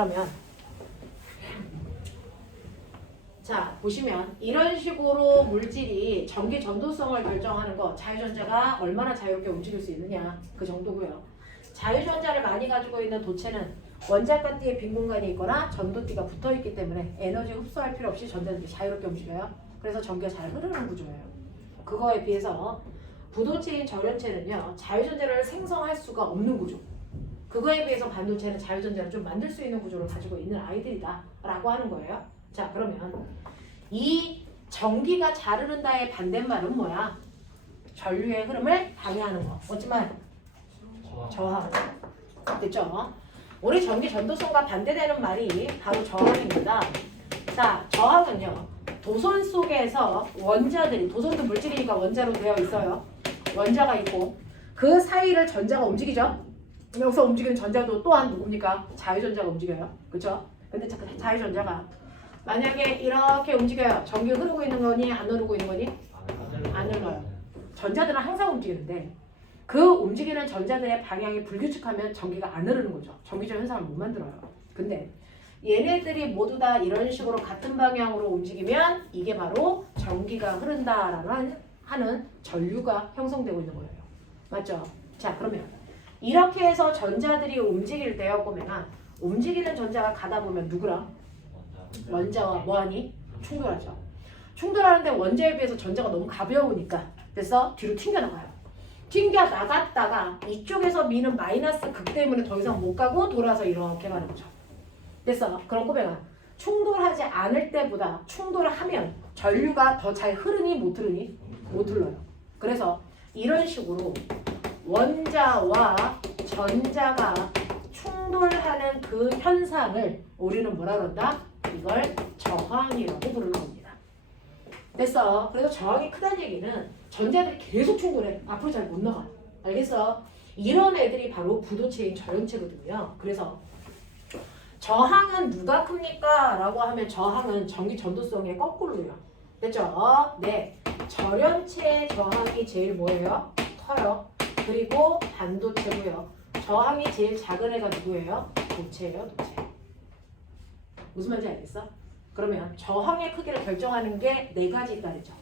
그러면 자 보시면 이런 식으로 물질이 전기 전도성을 결정하는 거 자유전자가 얼마나 자유롭게 움직일 수 있느냐 그 정도고요. 자유전자를 많이 가지고 있는 도체는 원자간 띠에 빈 공간이 있거나 전도띠가 붙어있기 때문에 에너지 흡수할 필요 없이 전자들이 자유롭게 움직여요. 그래서 전기가 잘 흐르는 구조예요. 그거에 비해서 부도체인 절연체는요 자유전자를 생성할 수가 없는 구조. 그거에 비해서 반도체는 자유전자를 좀 만들 수 있는 구조를 가지고 있는 아이들이다 라고 하는 거예요. 자 그러면 이 전기가 잘 흐른다의 반대말은 뭐야? 전류의 흐름을 방해하는 거. 뭐지 말? 저항. 됐죠? 우리 전기 전도성과 반대되는 말이 바로 저항입니다. 자 저항은요 도선 속에서 원자들이 도선도 물질이니까 원자로 되어 있어요. 원자가 있고 그 사이를 전자가 움직이죠. 여기서 움직이는 전자도 또한 누굽니까? 자유전자가 움직여요. 그렇죠? 근데 자유전자가 만약에 이렇게 움직여요. 전기 흐르고 있는 거니 안 흐르고 있는 거니? 안 흘러요. 전자들은 항상 움직이는데 그 움직이는 전자들의 방향이 불규칙하면 전기가 안 흐르는 거죠. 전기적 현상을 못 만들어요. 근데 얘네들이 모두 다 이런 식으로 같은 방향으로 움직이면 이게 바로 전기가 흐른다라는 하는 전류가 형성되고 있는 거예요. 맞죠? 자 그러면 이렇게 해서 전자들이 움직일 때요 보면 움직이는 전자가 가다 보면 누구랑? 원자와 뭐하니? 충돌하죠. 충돌하는데 원자에 비해서 전자가 너무 가벼우니까 그래서 뒤로 튕겨나가요. 튕겨나갔다가 이쪽에서 미는 마이너스 극 때문에 더 이상 못 가고 돌아서 이렇게 가는 거죠. 됐어. 그럼 꼬맹아 충돌하지 않을 때보다 충돌을 하면 전류가 더 잘 흐르니 못 흐르니? 못 흘러요. 그래서 이런 식으로 원자와 전자가 충돌하는 그 현상을 우리는 뭐라 그런다? 이걸 저항이라고 부르는 겁니다. 됐어. 그래서 저항이 크다는 얘기는 전자들이 계속 충돌해. 앞으로 잘 못 나가. 알겠어? 이런 애들이 바로 부도체인 절연체거든요. 그래서 저항은 누가 큽니까? 라고 하면 저항은 전기 전도성의 거꾸로요. 됐죠? 네. 절연체의 저항이 제일 뭐예요? 커요. 그리고 반도체고요. 저항이 제일 작은 애가 누구예요? 도체예요, 도체. 무슨 말인지 알겠어? 그러면 저항의 크기를 결정하는 게 네 가지 있다 그랬죠.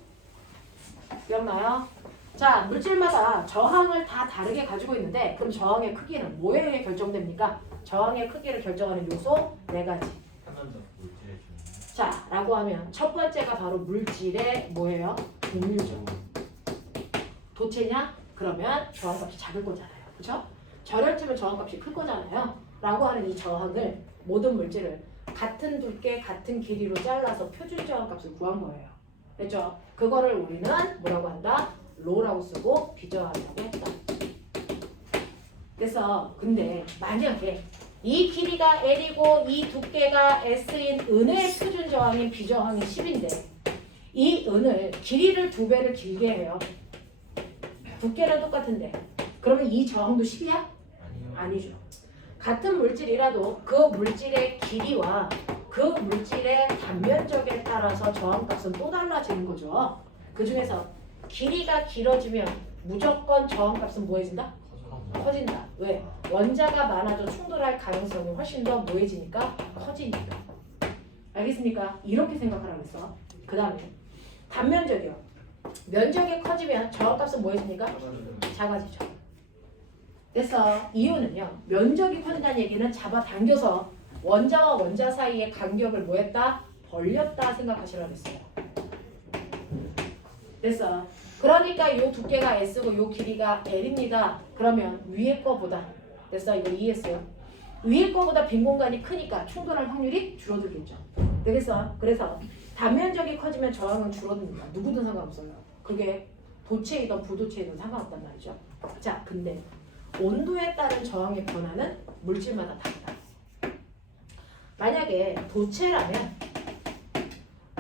기억나요? 자, 물질마다 저항을 다 다르게 가지고 있는데 그럼 저항의 크기는 뭐에 의해 결정됩니까? 저항의 크기를 결정하는 요소 네 가지. 자, 라고 하면 첫 번째가 바로 물질의 뭐예요? 곡률죠. 도체냐? 그러면 저항값이 작을 거잖아요. 그렇죠? 절연체면 저항값이 클 거잖아요. 라고 하는 이 저항을 모든 물질을 같은 두께, 같은 길이로 잘라서 표준 저항값을 구한 거예요. 됐죠? 그거를 우리는 뭐라고 한다? 로라고 쓰고 비저항이라고 했다. 그래서 근데 만약에 이 길이가 L이고 이 두께가 S인 은의 표준 저항인 비저항이 10인데 이 은을 길이를 2배를 길게 해요. 두께는 똑같은데 그러면 이 저항도 10이야? 아니죠. 같은 물질이라도 그 물질의 길이와 그 물질의 단면적에 따라서 저항값은 또 달라지는 거죠. 그 중에서 길이가 길어지면 무조건 저항값은 뭐해진다? 커진다. 왜? 원자가 많아져 충돌할 가능성이 훨씬 더 뭐해지니까? 커지니까. 알겠습니까? 이렇게 생각하라고 했어. 그 다음에 단면적이요. 면적이 커지면 저항값은 뭐해지니까? 작아지죠. 그래서 이유는요. 면적이 커진다는 얘기는 잡아당겨서 원자와 원자 사이의 간격을 뭐했다? 벌렸다 생각하시라고 했어요. 됐어. 그러니까 요 두께가 S고 요 길이가 L입니다. 그러면 위에 거보다 됐어? 이거 이해했어요? 위에 거보다 빈 공간이 크니까 충돌할 확률이 줄어들겠죠. 되겠어? 그래서 단면적이 커지면 저항은 줄어듭니다. 누구든 상관없어요. 그게 도체이든 부도체이든 상관없단 말이죠. 자, 근데 온도에 따른 저항의 변화는 물질마다 다르다. 만약에 도체라면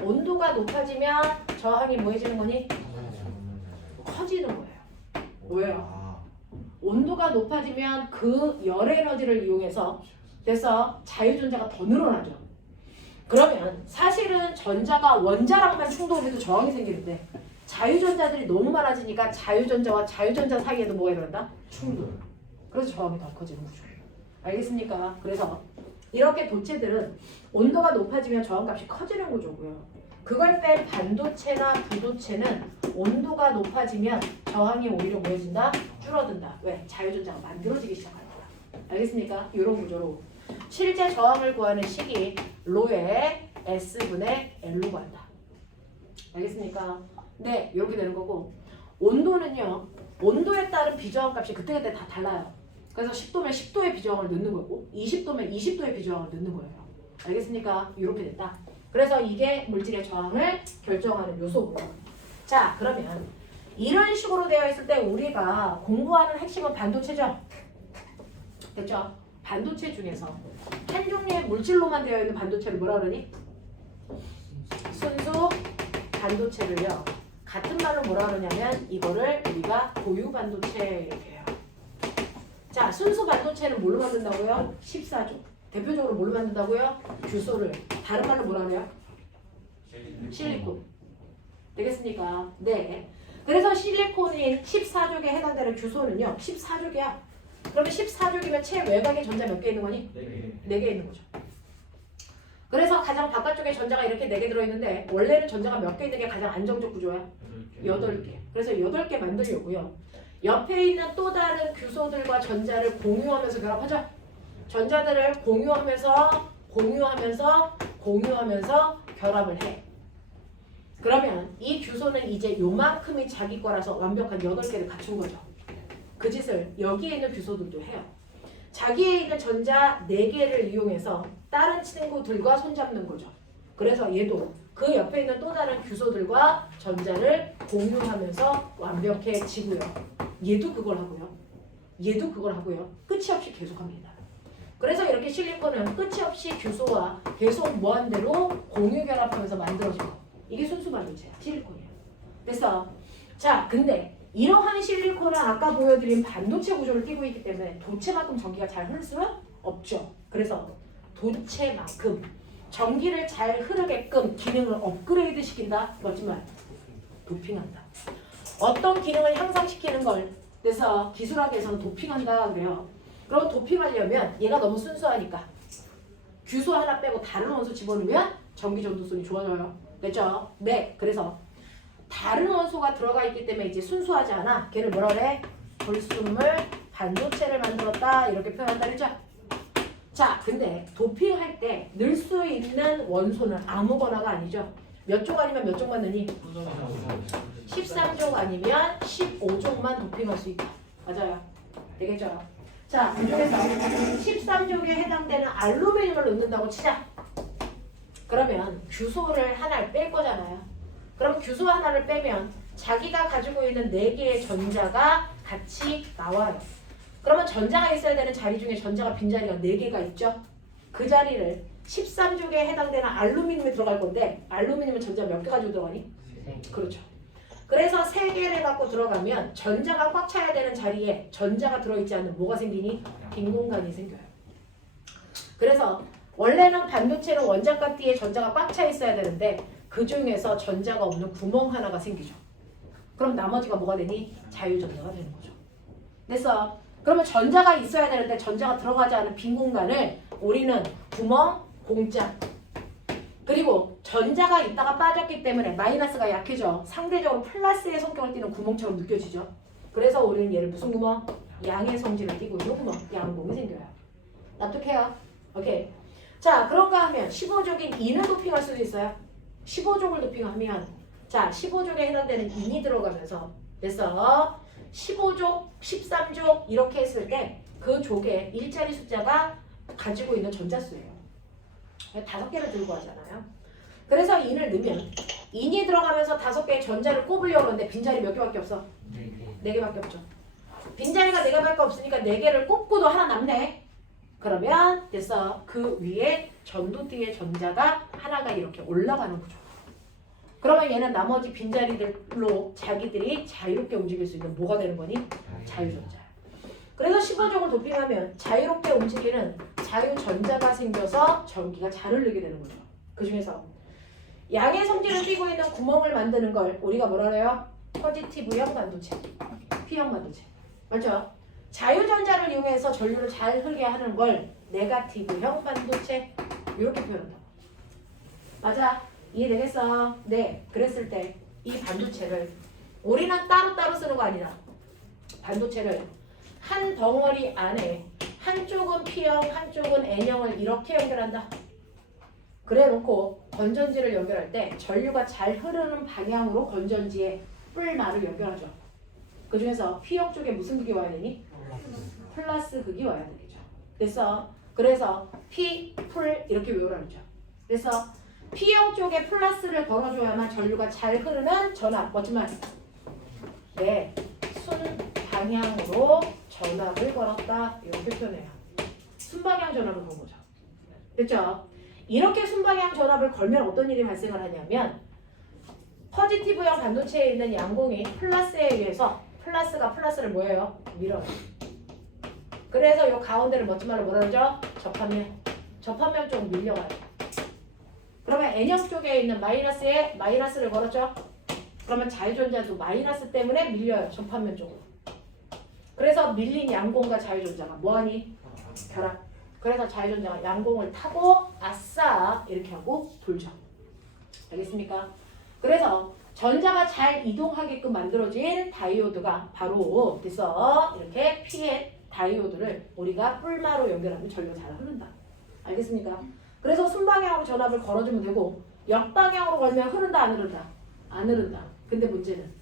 온도가 높아지면 저항이 뭐해지는 거니? 커지는 거예요. 왜요? 온도가 높아지면 그 열 에너지를 이용해서 그래서 자유전자가 더 늘어나죠. 그러면 사실은 전자가 원자랑만 충돌해도 저항이 생기는데 자유전자들이 너무 많아지니까 자유전자와 자유전자 사이에도 뭐가 일어난다? 충돌. 그래서 저항이 더 커지는 거죠. 알겠습니까? 그래서 이렇게 도체들은 온도가 높아지면 저항값이 커지는 구조고요. 그걸 뺀 반도체나 부도체는 온도가 높아지면 저항이 오히려 뭐해진다? 줄어든다. 왜? 자유전자가 만들어지기 시작할 거야. 알겠습니까? 이런 구조로 실제 저항을 구하는 식이 로의 S분의 L로 구한다. 알겠습니까? 네, 이렇게 되는 거고 온도는요. 온도에 따른 비저항값이 그때그때 다 달라요. 그래서 10도면 10도의 비저항을 넣는 거고 20도면 20도의 비저항을 넣는 거예요. 알겠습니까? 이렇게 됐다. 그래서 이게 물질의 저항을 결정하는 요소고요. 자, 그러면 이런 식으로 되어 있을 때 우리가 공부하는 핵심은 반도체죠? 됐죠? 반도체 중에서 한 종류의 물질로만 되어 있는 반도체를 뭐라 그러니? 순수 반도체를요. 같은 말로 뭐라 그러냐면 이거를 우리가 고유 반도체 이렇게 해요. 자, 순수 반도체는 뭘로 만든다고요? 14조. 대표적으로 뭘로 만든다고요? 규소를. 다른 말로 뭐라 그래요? 실리콘. 되겠습니까? 네. 그래서 실리콘인 14족에 해당되는 규소는요. 14족이야. 그러면 14족이면 최외곽에 전자 몇 개 있는 거니? 4개 있는 거죠. 그래서 가장 바깥쪽에 전자가 이렇게 4개 들어있는데 원래는 전자가 몇 개 있는 게 가장 안정적 구조야? 8개. 그래서 8개 만들려고요. 옆에 있는 또 다른 규소들과 전자를 공유하면서 결합하죠? 전자들을 공유하면서 결합을 해. 그러면 이 규소는 이제 요만큼이 자기 거라서 완벽한 8개를 갖춘 거죠. 그 짓을 여기에 있는 규소들도 해요. 자기에 있는 전자 4개를 이용해서 다른 친구들과 손잡는 거죠. 그래서 얘도 그 옆에 있는 또 다른 규소들과 전자를 공유하면서 완벽해지고요. 얘도 그걸 하고요. 얘도 그걸 하고요. 끝이 없이 계속합니다. 그래서 이렇게 실리콘은 끝이 없이 규소와 계속 무한대로 공유 결합하면서 만들어진 거. 이게 순수 반도체야. 실리콘이야. 됐어? 자, 근데 이러한 실리콘은 아까 보여드린 반도체 구조를 띠고 있기 때문에 도체만큼 전기가 잘 흐를 수는 없죠. 그래서 도체만큼 전기를 잘 흐르게끔 기능을 업그레이드 시킨다. 멋진 말. 도핑한다. 어떤 기능을 향상시키는 걸 그래서 기술학에서는 도핑한다 그래요. 그럼 도핑하려면 얘가 너무 순수하니까 규소 하나 빼고 다른 원소 집어넣으면 전기 전도성이 좋아져요. 됐죠? 네. 그래서 다른 원소가 들어가 있기 때문에 이제 순수하지 않아. 걔를 뭐라 그래? 불순물 반도체를 만들었다. 이렇게 표현한다 그랬죠? 자, 근데 도핑할 때 넣을 수 있는 원소는 아무거나가 아니죠. 몇 족 아니면 몇 족만 넣니? 13족 아니면 15족만 도핑할 수 있다. 맞아요. 되겠죠? 자, 그중에서 13족에 해당되는 알루미늄을 넣는다고 치자. 그러면 규소를 하나를 뺄 거잖아요. 그럼 규소 하나를 빼면 자기가 가지고 있는 4개의 전자가 같이 나와요. 그러면 전자가 있어야 되는 자리 중에 전자가 빈자리가 4개가 있죠. 그 자리를 13족에 해당되는 알루미늄이 들어갈 건데 알루미늄은 전자 몇 개 가지고 들어가니? 그렇죠. 그래서 3개를 갖고 들어가면 전자가 꽉 차야 되는 자리에 전자가 들어있지 않는 뭐가 생기니? 빈 공간이 생겨요. 그래서 원래는 반도체는 원자값 뒤에 전자가 꽉 차 있어야 되는데 그 중에서 전자가 없는 구멍 하나가 생기죠. 그럼 나머지가 뭐가 되니? 자유전자가 되는 거죠. 됐어. 그러면 전자가 있어야 되는데 전자가 들어가지 않은 빈 공간을 우리는 구멍, 공짜 그리고 전자가 있다가 빠졌기 때문에 마이너스가 약해져 상대적으로 플러스의 성격을 띠는 구멍처럼 느껴지죠. 그래서 우리는 얘를 무슨 구멍? 양의 성질을 띠고 있는 구멍, 양공이 생겨요. 납득해요? 오케이. 자, 그런가 하면 15족인 2는 도핑할 수도 있어요. 15족을 도핑하면 자, 15족에 해당되는 2이 들어가면서 됐어. 15족, 13족 이렇게 했을 때 그 족의 일자리 숫자가 가지고 있는 전자수예요. 5개를 들고 하잖아요. 그래서 2를 넣으면 2이 들어가면서 5개의 전자를 꼽으려고 하는데 빈자리 몇 개밖에 없어? 4개밖에 없죠. 빈자리가 4개밖에 없으니까 4개를 꼽고도 하나 남네. 그러면 됐어. 그 위에 전도띠의 전자가 하나가 이렇게 올라가는 구조. 그러면 얘는 나머지 빈자리들로 자기들이 자유롭게 움직일 수 있는 뭐가 되는 거니? 자유전자. 그래서 15족을 도핑하면 자유롭게 움직이는 자유전자가 생겨서 전기가 잘 흐르게 되는 거죠. 그 중에서 양의 성질을 띠고 있는 구멍을 만드는 걸 우리가 뭐라 그래요? 포지티브형 반도체, P형 반도체. 맞죠? 자유전자를 이용해서 전류를 잘 흐르게 하는 걸 네거티브형 반도체 이렇게 표현한다고. 맞아? 이해되겠어? 네. 그랬을 때 이 반도체를 우리는 따로따로 쓰는 거 아니다. 반도체를 한 덩어리 안에 한쪽은 P형, 한쪽은 N형을 이렇게 연결한다. 그래 놓고 건전지를 연결할 때 전류가 잘 흐르는 방향으로 건전지에 뿔말을 연결하죠. 그 중에서 P형 쪽에 무슨 극이 와야 되니? 플러스 극이 와야 되겠죠. 그래서 P, 풀 이렇게 외우라는 거죠. 그래서 P형 쪽에 플러스를 걸어줘야만 전류가 잘 흐르는 전압. 멋진 말. 네, 순방향으로 전압을 걸었다. 이렇게 표현해요. 순방향 전압을 건 거죠. 됐죠? 이렇게 순방향 전압을 걸면 어떤 일이 발생을 하냐면 포지티브형 반도체에 있는 양공이 플러스에 의해서 플러스가 플러스를 뭐예요? 밀어요. 그래서 이 가운데를 멋진 말로 뭐라 그러죠? 접합면 쪽 밀려가요. 그러면 N형 쪽에 있는 마이너스에 마이너스를 걸었죠? 그러면 자유전자도 마이너스 때문에 밀려요. 접합면 쪽으로. 그래서 밀린 양공과 자유전자가 뭐하니? 결합. 그래서 자유전자가 양공을 타고 아싸 이렇게 하고 돌죠. 알겠습니까? 그래서 전자가 잘 이동하게끔 만들어진 다이오드가 바로 됐어. 이렇게 P의 다이오드를 우리가 뿔마로 연결하면 전류가 잘 흐른다. 알겠습니까? 그래서 순방향으로 전압을 걸어주면 되고 역방향으로 걸면 흐른다 안 흐른다? 안 흐른다. 근데 문제는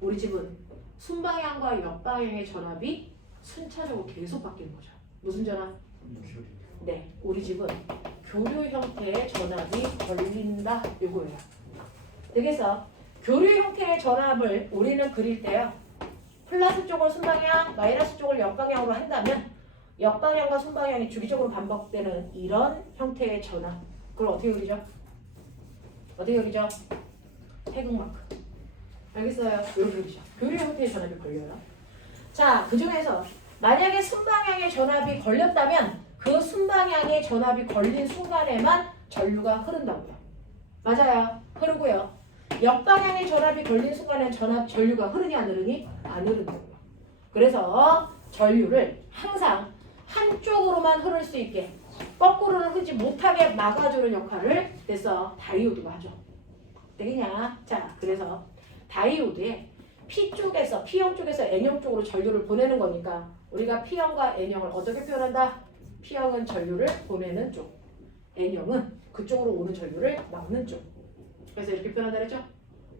우리 집은 순방향과 역방향의 전압이 순차적으로 계속 바뀌는 거죠. 무슨 전압? 네, 우리 집은 교류 형태의 전압이 걸린다. 이거예요. 그래서 교류 형태의 전압을 우리는 그릴 때요. 플러스 쪽을 순방향, 마이너스 쪽을 역방향으로 한다면 역방향과 순방향이 주기적으로 반복되는 이런 형태의 전압. 그걸 어떻게 그리죠? 어떻게 그리죠? 태극마크. 알겠어요? 이렇게 그리죠. 교류 형태의 전압이 걸려요. 자, 그 중에서 만약에 순방향의 전압이 걸렸다면 그 순방향의 전압이 걸린 순간에만 전류가 흐른다고요. 맞아요. 흐르고요. 역방향의 전압이 걸린 순간엔 전류가 흐르니 안 흐르니? 안 흐른다고요. 그래서 전류를 항상 한쪽으로만 흐를 수 있게 거꾸로는 흐르지 못하게 막아주는 역할을 그래서 다이오드가 하죠. 되겠냐? 자, 그래서 다이오드에 P쪽에서 P형 쪽에서 N형 쪽으로 전류를 보내는 거니까 우리가 P형과 N형을 어떻게 표현한다? P형은 전류를 보내는 쪽, N형은 그쪽으로 오는 전류를 막는 쪽. 그래서 이렇게 표현한다 그랬죠?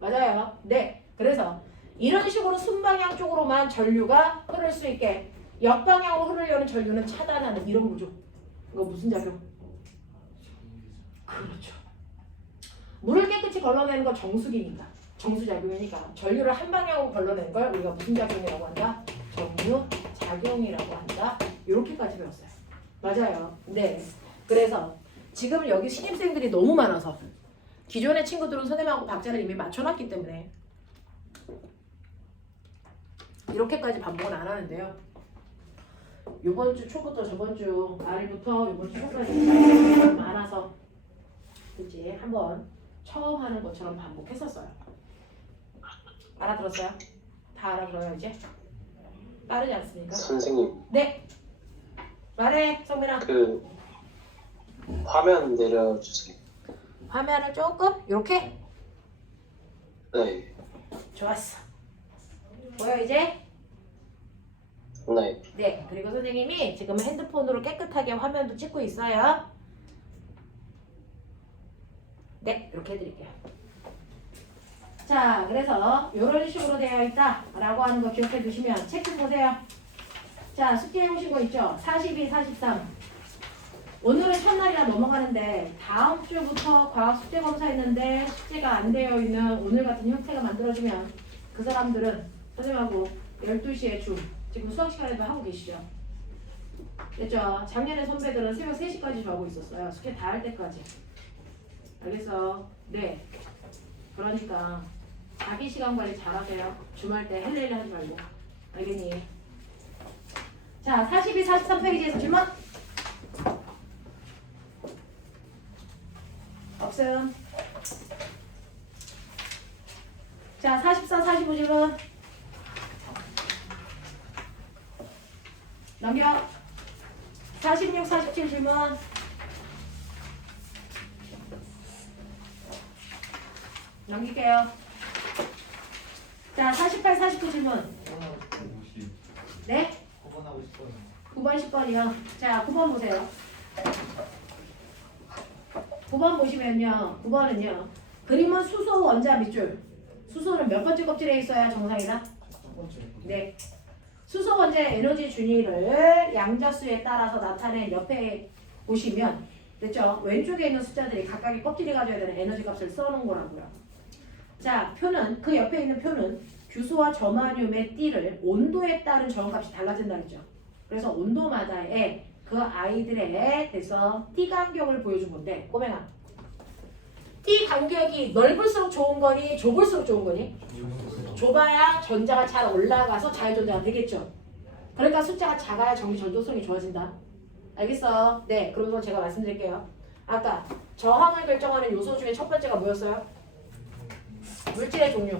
맞아요. 네. 그래서 이런 식으로 순방향 쪽으로만 전류가 흐를 수 있게 역방향으로 흐르려는 전류는 차단하는 이런 구조. 이거 무슨 작용? 그렇죠. 물을 깨끗이 걸러내는 건 정수기니까. 정수작용이니까 전류를 한 방향으로 걸러내는 걸 우리가 무슨 작용이라고 한다? 정류작용이라고 한다. 이렇게까지 배웠어요. 맞아요. 네. 그래서 지금 여기 신입생들이 너무 많아서 기존의 친구들은 선생님하고 박자를 이미 맞춰놨기 때문에 이렇게까지 반복은 안 하는데요. 이번 주 초부터 저번 주 말부터 이번 주 초까지 많아서 이제 한번 처음 하는 것처럼 반복했었어요. 알아들었어요? 다 알아들어요 이제? 빠르지 않습니까? 선생님, 네. 말해 성민아. 그 화면 내려주세요. 화면을 조금 이렇게. 네, 좋았어. 보여 이제? 네. 네. 그리고 선생님이 지금 핸드폰으로 깨끗하게 화면도 찍고 있어요. 네. 이렇게 해드릴게요. 자, 그래서 이런 식으로 되어 있다라고 하는 거 기억해 두시면 책 좀 보세요. 자, 숙제해 오신 거 있죠? 42, 43. 오늘은 첫날이라 넘어가는데 다음 주부터 과학 숙제 검사했는데 숙제가 안 되어 있는 오늘 같은 형태가 만들어지면 그 사람들은 선생님하고 12시에 지금 수학 시간에도 하고 계시죠? 됐죠? 작년에 선배들은 새벽 3시까지 하고 있었어요. 숙제 다 할 때까지. 알겠어? 네. 그러니까 자기 시간 관리 잘하세요. 주말 때 헬레일레 하지 말고. 알겠니? 자, 42, 43페이지에서 질문? 없음. 자, 44, 45 질문. 넘겨. 46, 47 질문. 넘길게요. 자, 48, 49 질문. 네? 9번, 10번이요. 자, 9번 보세요. 9번 보시면요. 9번은요. 그림은 수소 원자 밑줄. 수소는 몇 번째 껍질에 있어야 정상이다? 네. 수소 원자의 에너지 준위를 양자수에 따라서 나타낸 옆에 보시면 됐죠? 왼쪽에 있는 숫자들이 각각의 껍질이 가져야 되는 에너지 값을 써놓은 거라고요. 자, 표는 그 옆에 있는 표는 규소와 저마늄의 띠를 온도에 따른 저항값이 달라진다 그랬죠. 그래서 온도마다의 그 아이들에 대해서 띠 간격을 보여준 건데 꼬맹아, 띠 간격이 넓을수록 좋은 거니 좁을수록 좋은 거니? 좁아야 전자가 잘 올라가서 자유전자가 되겠죠. 그러니까 숫자가 작아야 전기 전도성이 좋아진다. 알겠어? 네, 그러면 제가 말씀드릴게요. 아까 저항을 결정하는 요소 중에 첫 번째가 뭐였어요? 물질의 종류.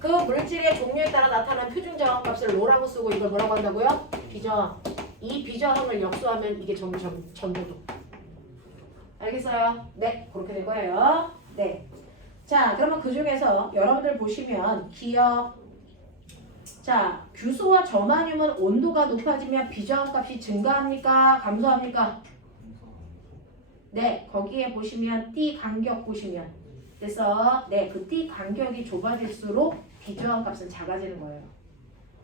그 물질의 종류에 따라 나타난 표준 저항값을 로라고 쓰고 이걸 뭐라고 한다고요? 비저항. 이 비저항을 역수하면 이게 전도도. 알겠어요? 네, 그렇게 될 거예요. 네. 자, 그러면 그 중에서 여러분들 보시면 기억. 자, 규소와 저마늄은 온도가 높아지면 비저항값이 증가합니까? 감소합니까? 네, 거기에 보시면 띠 간격 보시면 그래서 네, 그 띠 간격이 좁아질수록 비저항값은 작아지는 거예요.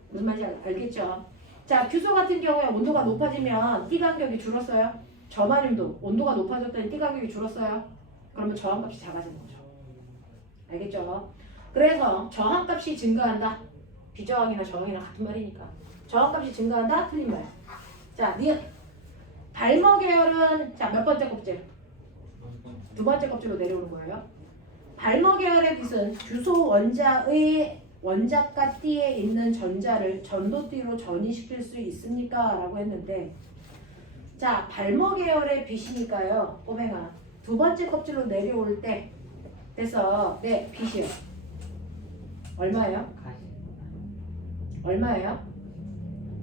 무슨 말인지 알겠죠? 자, 규소 같은 경우에 온도가 높아지면 띠 간격이 줄었어요. 저마늄도 온도가 높아졌더니 띠 간격이 줄었어요. 그러면 저항값이 작아지는 거죠. 알겠죠? 그래서 저항값이 증가한다. 비저항이나 저항이나 같은 말이니까. 저항값이 증가한다? 틀린 말. 자, 니은. 발머 계열은 자, 몇 번째 껍질? 두 번째 껍질로 내려오는 거예요. 발머 계열의 빛은 규소 원자의 원자가 띠에 있는 전자를 전도띠로 전이시킬 수 있습니까? 라고 했는데 자, 발머 계열의 빛이니까요. 꼬맹아. 두 번째 껍질로 내려올 때 그래서 네, 빛이요. 얼마예요? 얼마예요?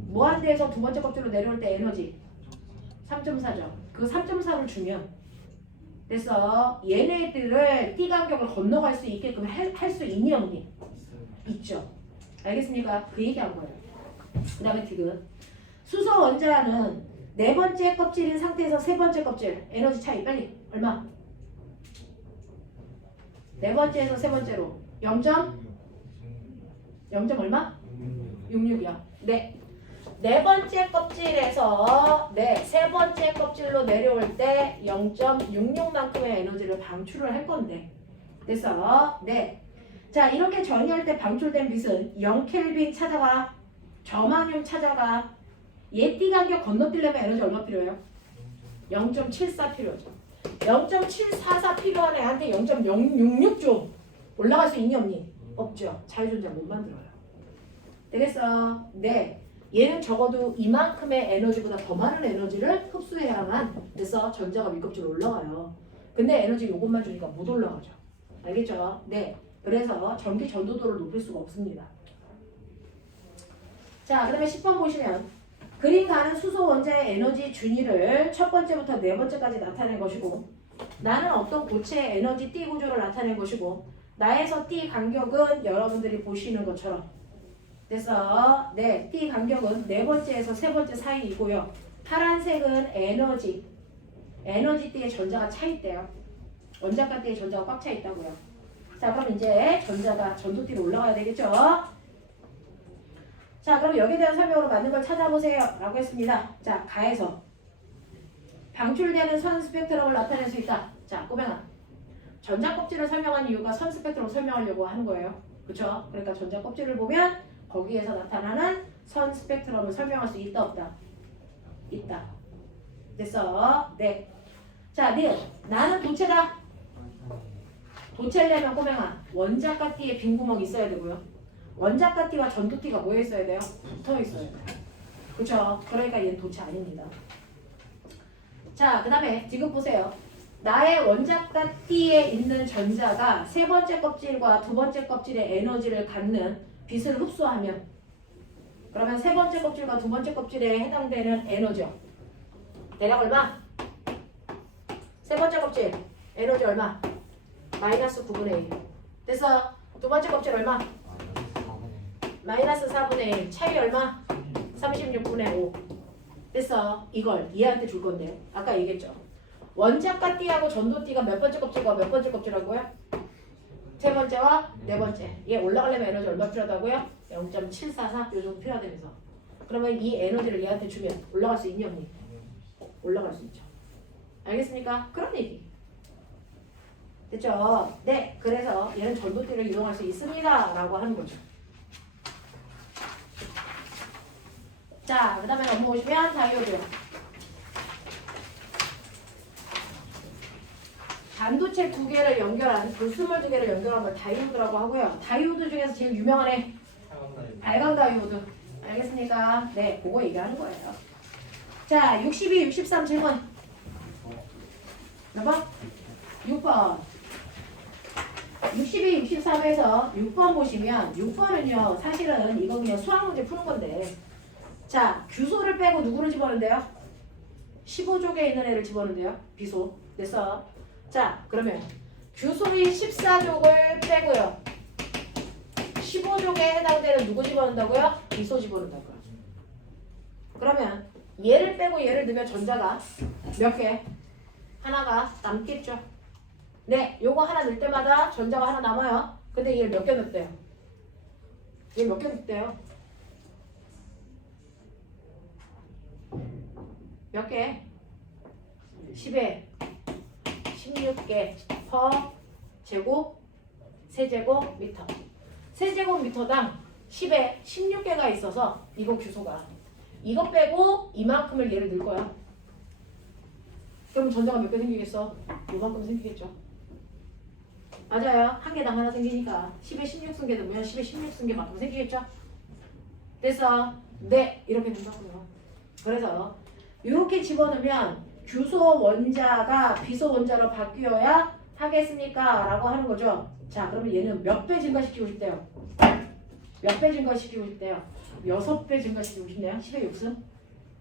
무한대에서 두 번째 껍질로 내려올 때 에너지 3.4죠. 그 3.4를 주면 그래서 얘네들을 띠 간격을 건너갈 수 있게끔 할 수 있니 없니? 있죠. 알겠습니까? 그 얘기한 거예요. 그 다음에 지금 수소 원자는 네 번째 껍질인 상태에서 세 번째 껍질 에너지 차이 빨리 얼마? 네 번째에서 세 번째로 0. 얼마? 66이요. 네. 네 번째 껍질에서 네, 세 번째 껍질로 내려올 때 0.66만큼의 에너지를 방출을 할 건데 그래서 네. 자, 이렇게 전이할 때 방출된 빛은 0켈빈 찾아가 저마늄 찾아가 얘 띠 간격 건너뛰려면 에너지 얼마 필요해요? 0.74 필요하죠. 0.744 필요한 애한테 0.066 줘. 올라갈 수 있니 없니? 없죠. 자유존재 못 만들어요. 되겠어? 네. 얘는 적어도 이만큼의 에너지보다 더 많은 에너지를 흡수해야만 그래서 전자가 윗껍질로 올라가요. 근데 에너지 요것만 주니까 못 올라가죠. 알겠죠? 네. 그래서 전기 전도도를 높일 수가 없습니다. 자, 그 다음에 10번 보시면 그림 가는 수소 원자의 에너지 준위를 첫 번째부터 네 번째까지 나타낸 것이고 나는 어떤 고체의 에너지 띠 구조를 나타낸 것이고 나에서 띠 간격은 여러분들이 보시는 것처럼 그래서 네, 띠 간격은 네 번째에서 세 번째 사이이고요. 파란색은 에너지 띠의 전자가 차 있대요. 원자가 띠의 전자가 꽉 차 있다고요. 자, 그럼 이제 전자가 전도띠로 올라가야 되겠죠? 자, 그럼 여기에 대한 설명으로 맞는 걸 찾아보세요 라고 했습니다. 자, 가에서 방출되는 선 스펙트럼을 나타낼 수 있다. 자, 꼬맹아, 전자 껍질을 설명한 이유가 선 스펙트럼을 설명하려고 하는 거예요. 그쵸? 그러니까 전자 껍질을 보면 거기에서 나타나는 선 스펙트럼을 설명할 수 있다 없다? 있다. 됐어? 네. 자, 니은 나는 도체다. 도체려면 꼬맹아 원자가 띠에 빈 구멍이 있어야 되고요. 원자가 띠와 전도띠가 뭐에 있어야 돼요? 붙어 있어야 돼요. 그쵸? 그러니까 얘는 도체 아닙니다. 자, 그 다음에 지금 보세요. 나의 원자가 띠에 있는 전자가 세 번째 껍질과 두 번째 껍질의 에너지를 갖는 빛을 흡수하면 그러면 세 번째 껍질과 두 번째 껍질에 해당되는 에너지요. 대략 얼마? 세 번째 껍질 에너지 얼마? 마이너스 9분의 1. 됐어. 두 번째 껍질 얼마? 마이너스 4분의 1. 차이 얼마? 36분의 5. 됐어. 이걸 얘한테 줄 건데요. 아까 얘기했죠. 원자가 띠하고 전도띠가 몇 번째 껍질과 몇 번째 껍질하고요? 세 번째와 네 번째. 얘 올라가려면 에너지 얼마 필요하다고요? 0.744 요 정도 필요하다면서. 그러면 이 에너지를 얘한테 주면 올라갈 수 있니 없니? 올라갈 수 있죠. 알겠습니까? 그런 얘기. 됐죠? 네. 그래서 얘는 전도띠를 이동할 수 있습니다. 라고 하는 거죠. 자, 그 다음에 넘어오시면 다이오드요. 반도체 두 개를 연결한, 불순물 두 개를 연결한 걸 다이오드라고 하고요. 다이오드 중에서 제일 유명한 애, 발광 다이오드. 알겠습니까? 네, 그거 얘기하는 거예요. 자, 62, 63 질문. 몇 번? 6번. 62, 63에서 6번 보시면 6번은요. 사실은 이거 그냥 수학 문제 푸는 건데 자, 규소를 빼고 누구를 집어넣는데요? 15족에 있는 애를 집어넣는데요. 비소. 됐어. 자, 그러면 규소의 14족을 빼고요. 15족에 해당되는 누구 집어넣는다고요? 비소 집어넣는다고요. 그러면 얘를 빼고 얘를 넣으면 전자가 몇 개? 하나가 남겠죠. 네, 요거 하나 넣을 때마다 전자가 하나 남아요. 근데 얘를 몇 개 넣었대요? 얘 몇 개 넣었대요? 몇 개? 10에 16개 퍼 제곱 세제곱미터. 세제곱미터당 10에 16개가 있어서 이거 규소가 이거 빼고 이만큼을 얘를 넣을 거야. 그럼 전자가 몇 개 생기겠어? 요만큼 생기겠죠. 맞아요. 한 개당 하나 생기니까 10에 16승계 넣으면 10에 16승계만큼 생기겠죠. 그래서 네 이렇게 된다고요. 그래서 이렇게 집어넣으면 규소 원자가 비소 원자로 바뀌어야 하겠습니까? 라고 하는 거죠. 자, 그러면 얘는 몇 배 증가시키고 싶대요? 몇 배 증가시키고 싶대요? 6배 증가시키고 싶네요. 10의 6승.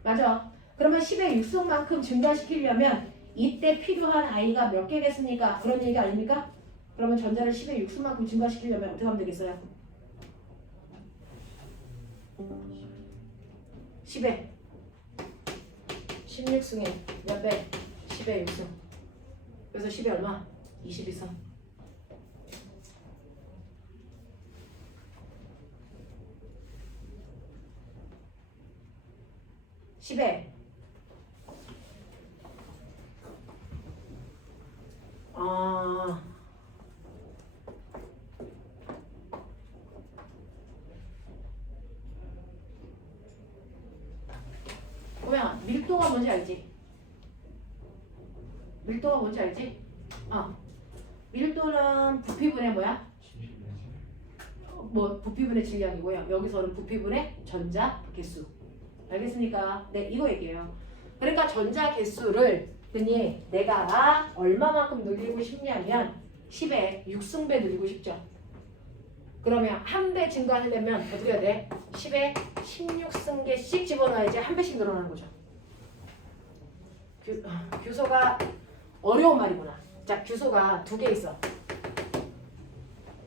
맞아. 그러면 10의 6승만큼 증가시키려면 이때 필요한 아이가 몇 개겠습니까? 그런 얘기 아닙니까? 그러면 전자를 10의 6승만큼 증가시키려면 어떻게 하면 되겠어요? 10에 16승에 몇 배? 10의 6승. 그래서 10이 얼마? 22승. (10에) 보면 밀도가 뭔지 알지? 밀도가 뭔지 알지? 밀도는 부피분의 뭐야? 뭐 부피분의 질량이고요. 여기서는 부피분의 전자 개수. 알겠습니까? 네, 이거 얘기해요. 그러니까 전자 개수를 그니 내가 얼마만큼 늘리고 싶냐면 10에 6승배 늘리고 싶죠. 그러면 한 배 증가하려면 어떻게 해야 돼? 10에 16승계씩 집어넣어야지 한 배씩 늘어나는 거죠. 규소가 어려운 말이구나. 자, 규소가 두 개 있어.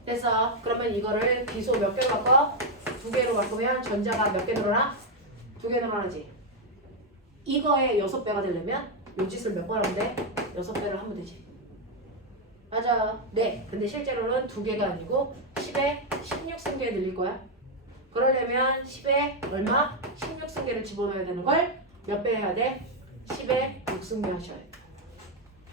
그래서 그러면 이거를 비소 몇 개로 바꿔? 두 개로 바꾸면 전자가 몇 개 늘어나? 두 개 늘어나지. 이거의 6배가 되려면 요 짓을 몇 번 하면 돼? 6배를 하면 되지. 맞아. 네. 근데 실제로는 두 개가 아니고 10에 16승계에 늘릴 거야. 그러려면 10에 얼마? 16승계를 집어넣어야 되는 걸 몇 배 해야 돼? 10에 6승계 하셔야 돼.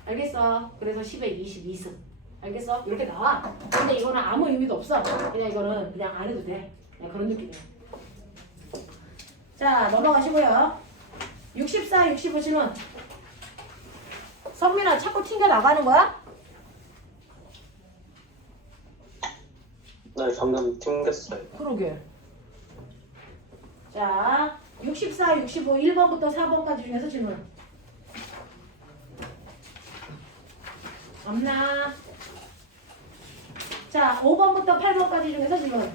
알겠어? 그래서 10에 22승. 알겠어? 이렇게 나와. 근데 이거는 아무 의미도 없어. 그냥 이거는 그냥 안 해도 돼. 그냥 그런 느낌이야. 자, 넘어가시고요. 64, 65 질문. 성민아, 자꾸 튕겨 나가는 거야? 네, 방금 튕겼어요. 그러게. 자, 64, 65, 1번부터 4번까지 중에서 질문. 없나? 자, 5번부터 8번까지 중에서 질문.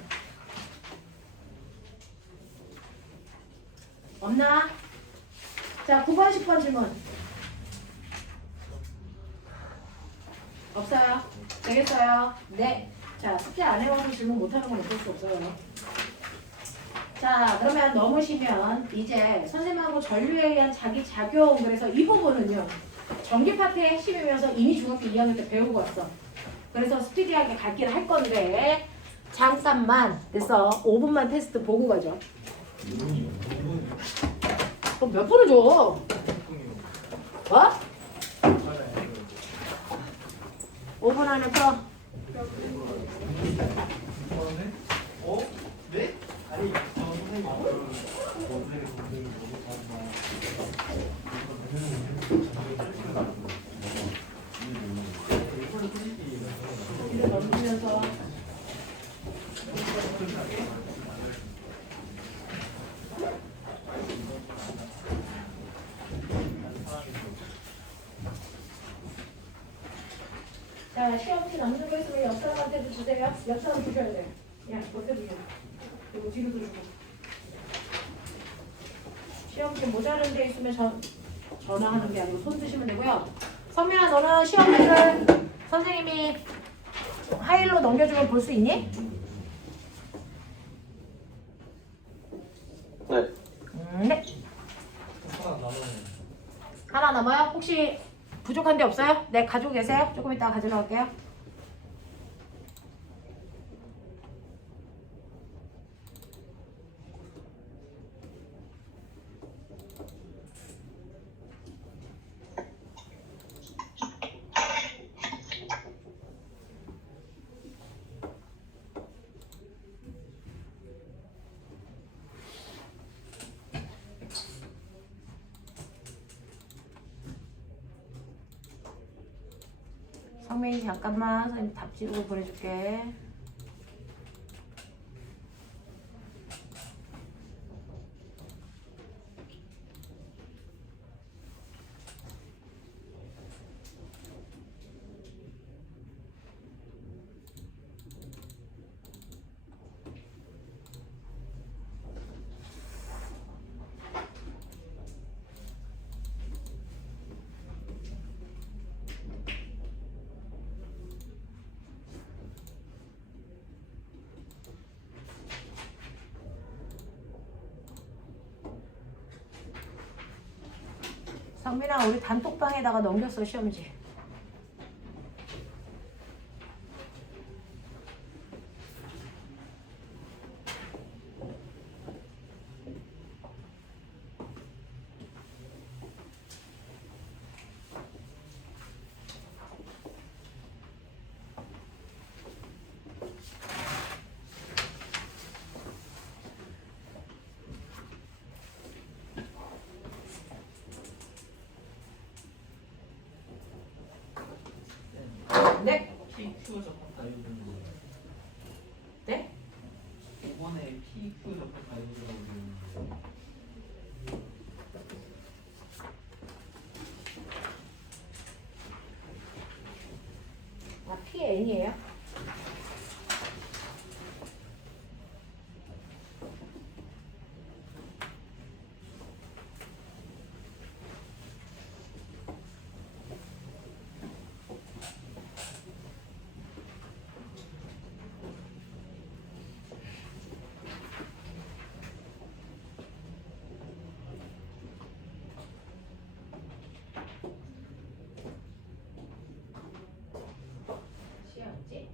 없나? 자, 9번, 10번 질문. 없어요? 되겠어요? 네. 자, 숙제 안 해와서 질문 못하는 건 어쩔 수 없어요. 자, 그러면 넘으시면 이제 선생님하고 전류에 의한 자기 작용, 그래서 이 부분은요. 전기 파트의 핵심이면서 이미 중학교 2학년 때 배우고 왔어. 그래서 스피디하게 갈 길을 할 건데 잠깐만 그래서 5분만 테스트 보고 가죠. 그럼 몇 분을 줘? 뭐? 5분 안에 풀어. 네? 아니, 선생님 이를 넘기면서 자, 시험지 남는 거 있으면 옆 사람한테도 주세요. 옆 사람 주셔야 돼요. 야, 먼저 주세요. 그리고 뒤로도 주고. 시험지 모자른 데 있으면 전화하는 게 아니고 손 드시면 되고요. 선민아, 너는 시험지를 선생님이 하일로 넘겨주면 볼 수 있니? 네. 네. 하나 남아요? 혹시 부족한 데 없어요? 네, 가지고 계세요? 조금 이따 가지러 갈게요. 성민이 잠깐만 선생님 답 지르고 보내줄게. 성민아, 우리 단톡방에다가 넘겼어 시험지. 네? PQ 접합 가이드는 네? 이번에 PQ 접합 가이드라고 아, PN이에요? 시험지.